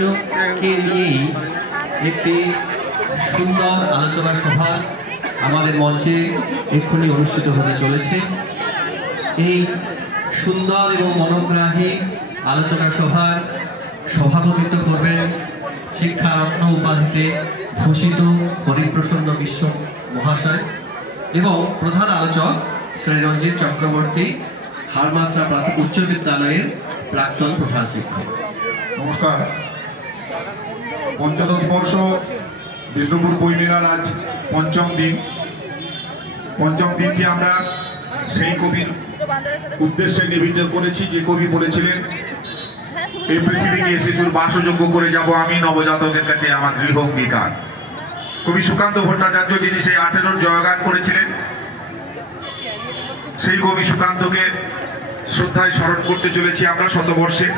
ভট্টাচার্যকে নিয়েই একটি সুন্দর আলোচনা সভা আমাদের মঞ্চে এক্ষুনি অনুষ্ঠিত হতে চলেছে। এই সুন্দর এবং মনোগ্রাহী আলোচনা সভার সভাপতিত্ব করবেন শিক্ষারত্ন উপাধিতে ভূষিত হরিপ্রসন্ন মিশ্র মহাশয় এবং প্রধান আলোচক শ্রী রঞ্জিত চক্রবর্তী, হারমাসরা প্রাথমিক উচ্চ বিদ্যালয়ের প্রাক্তন প্রধান শিক্ষক। নমস্কার। পঞ্চদশ বর্ষ বিষ্ণুপুর বইমেলার আজ পঞ্চম দিনটি আমরা সেই কবির উদ্দেশ্যে নিবেদিত করেছি যে কবি বলেছিলেন, এই পৃথিবীকে শিশুর বাসযোগ্য করে যাব আমি, নবজাতকের কাছে আমার গৃহ অঙ্গীকার। কবি সুকান্ত ভট্টাচার্য যিনি সেই 18 জয়গান করেছিলেন, সেই কবি সুকান্তকে শ্রদ্ধায় স্মরণ করতে চলেছি আমরা শতবর্ষে।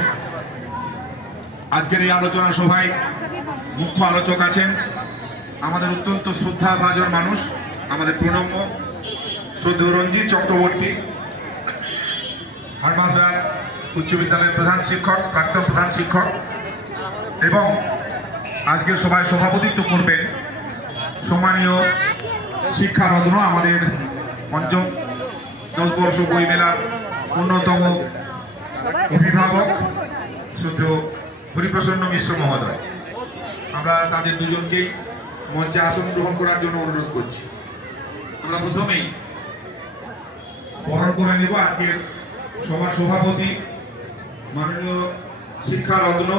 আজকের এই আলোচনা সভায় মুখ্য আলোচক আছেন আমাদের অত্যন্ত শ্রদ্ধাভাজন মানুষ, আমাদের প্রণম্য শ্রদ্ধেয় রঞ্জিত চক্রবর্তী, হারমাসরা উচ্চ বিদ্যালয়ের প্রধান শিক্ষক, প্রাক্তন প্রধান শিক্ষক, এবং আজকের সভায় সভাপতিত্ব করবেন সম্মানীয় শিক্ষারত্ন আমাদের পঞ্চম 10 বর্ষ বইমেলার অন্যতম অভিভাবক শ্রদ্ধেয় হরিপ্রসন্ন মিশ্র মহোদয়। আমরা তাদের দুজনকেই মঞ্চে আসন গ্রহণ করার জন্য অনুরোধ করছি। আমরা প্রথমেই বরণ করে নেব আজকের সভার সভাপতি মাননীয় শিক্ষারত্ন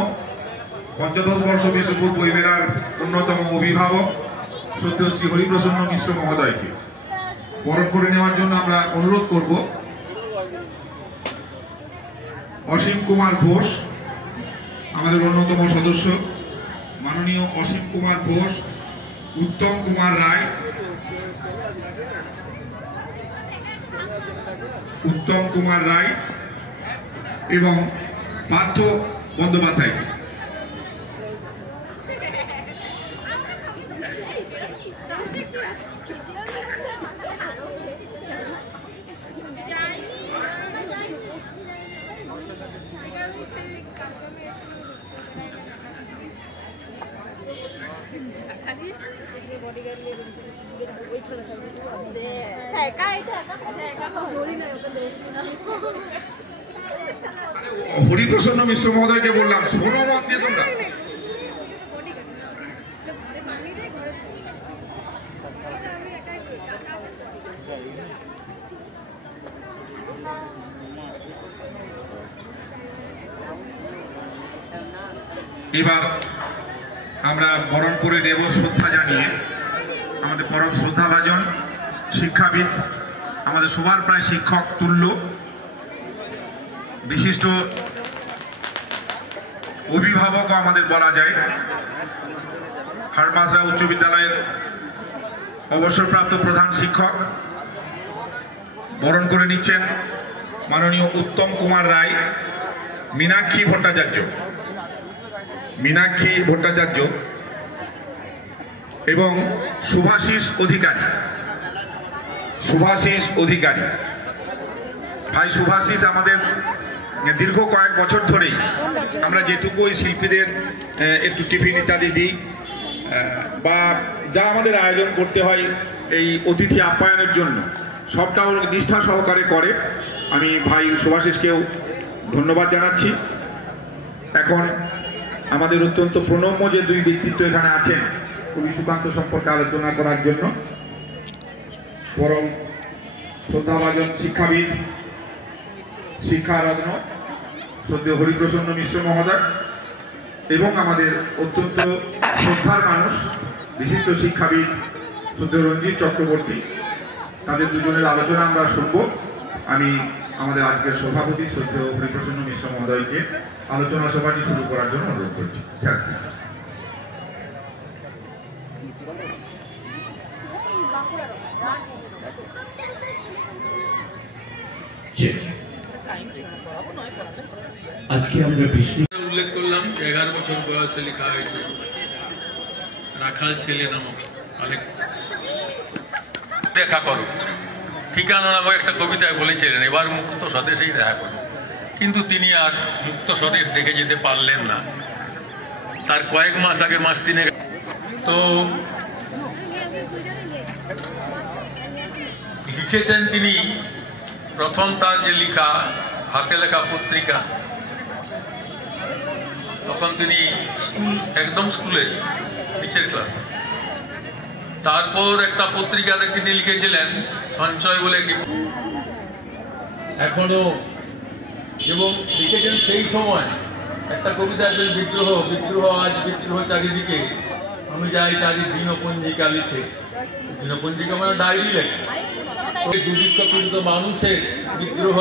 পঞ্চদশ বর্ষ বিষ্ণুপুর বইমেলার অন্যতম অভিভাবক শ্রদ্ধেয় শ্রী হরিপ্রসন্ন মিশ্র মহোদয়কে। বরণ করে নেওয়ার জন্য আমরা অনুরোধ করব অসীম কুমার ঘোষ, আমাদের অন্যতম সদস্য মাননীয় অসীম কুমার ঘোষ, উত্তম কুমার রায়, এবং পার্থ বন্দ্যোপাধ্যায়। হরিপ্রসন্ন মিশ্র মহোদয়কে বললাম শোনো মন দিয়ে তোমরা। এবার আমরা বরণ করে দেব শ্রদ্ধা জানিয়ে আমাদের পরম শ্রদ্ধাভাজন শিক্ষাবিদ, আমাদের সবার প্রায় শিক্ষক তুল্য বিশিষ্ট অভিভাবকও আমাদের বলা যায়, হারমাসরা উচ্চ বিদ্যালয়ের অবসরপ্রাপ্ত প্রধান শিক্ষক। বরণ করে নিচ্ছেন মাননীয় উত্তম কুমার রায়, মীনাক্ষী ভট্টাচার্য এবং শুভাশিস অধিকারী। ভাই শুভাশিস আমাদের দীর্ঘ কয়েক বছর ধরেই আমরা যেটুকু ওই শিল্পীদের একটু টিফিন ইত্যাদি দিই বা যা আমাদের আয়োজন করতে হয় এই অতিথি আপ্যায়নের জন্য, সবটাও নিষ্ঠা সহকারে করে। আমি ভাই শুভাশিসকেও ধন্যবাদ জানাচ্ছি। এখন আমাদের অত্যন্ত প্রণম্য যে দুই ব্যক্তিত্ব এখানে আছেন কবি সুকান্ত সম্পর্কে আলোচনা করার জন্য, পরম শ্রদ্ধাভাজন শিক্ষাবিদ, শিক্ষারত্ন শ্রদ্ধেয় হরিপ্রসন্ন মিশ্র মহোদয় এবং আমাদের অত্যন্ত শ্রদ্ধার মানুষ বিশিষ্ট শিক্ষাবিদ শ্রদ্ধেয় রঞ্জিত চক্রবর্তী, তাদের দুজনের আলোচনা আমরা শুনব। আমি আমাদের আজকের সভাপতি শ্রদ্ধেয় হরিপ্রসন্ন মিশ্র মহোদয়কে আলোচনা সভাটি শুরু করার জন্য অনুরোধ করছি। স্যার। আজকে আমরা উল্লেখ করলাম 11 বছর বয়সে লেখা হয়েছে রাখাল ছেলে নামক অনেক দেখা করো ঠিকানা নামক একটা কবিতায় বলেছিলেন এবার মুক্ত স্বদেশেই দেখা করো, কিন্তু তিনি আর মুক্ত স্বদেশ দেখে যেতে পারলেন না। তার কয়েক মাস আগে, মাস 3 তো লিখেছেন তিনি। প্রথম তার যে লেখা, হাতে লেখা পত্রিকা, তখন তিনি একদম স্কুলের নিচের ক্লাস। তারপর একটা পত্রিকাতে তিনি লিখেছিলেন সঞ্চয় বলে একটি, এখনো, এবং লিখেছেন সেই সময় একটা কবিতা, বিদ্রোহ বিদ্রোহ আজ বিদ্রোহ চারিদিকে, আমি যাই তারই দিনপঞ্জিকা লিখে। দিনপঞ্জিকা মানে ডায়েরি লেখা। দুর্ভিক্ষপীড়িত মানুষের বিদ্রোহ।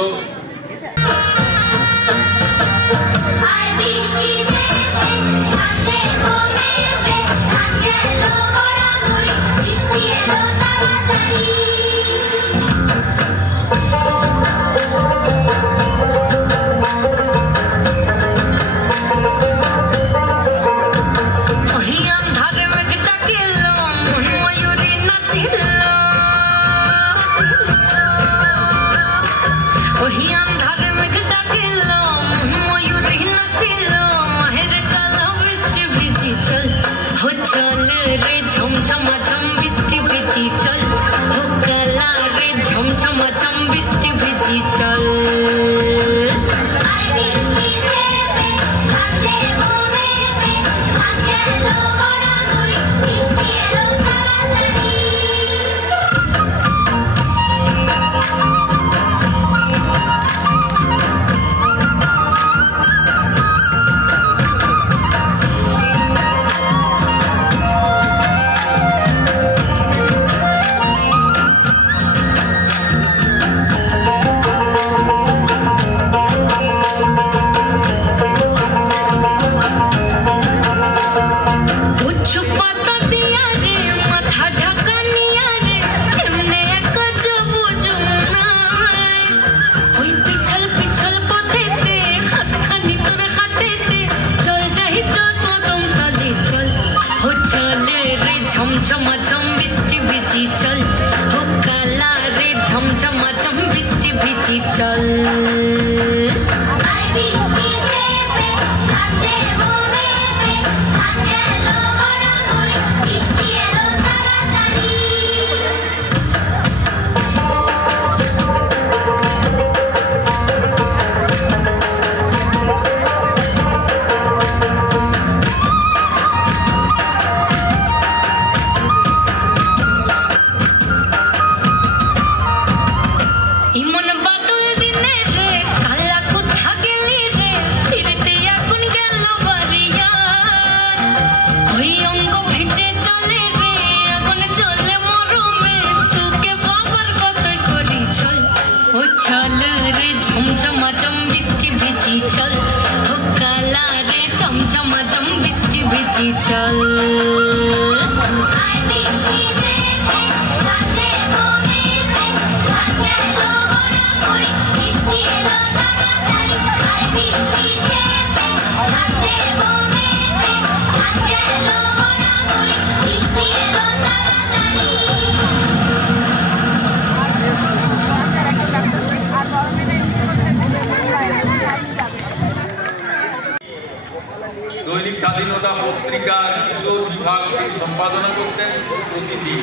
দৈনিক স্বাধীনতা পত্রিকার কিশোর বিভাগ সম্পাদনা করতেন প্রতিদিন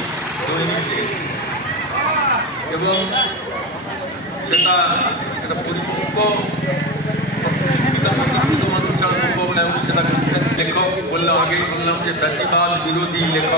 দৈনিকে, এবং সেটা একটা পরিপক্ক লেখক বললাম, আগেই বললাম যে ফ্যাসিবাদ বিরোধী লেখক।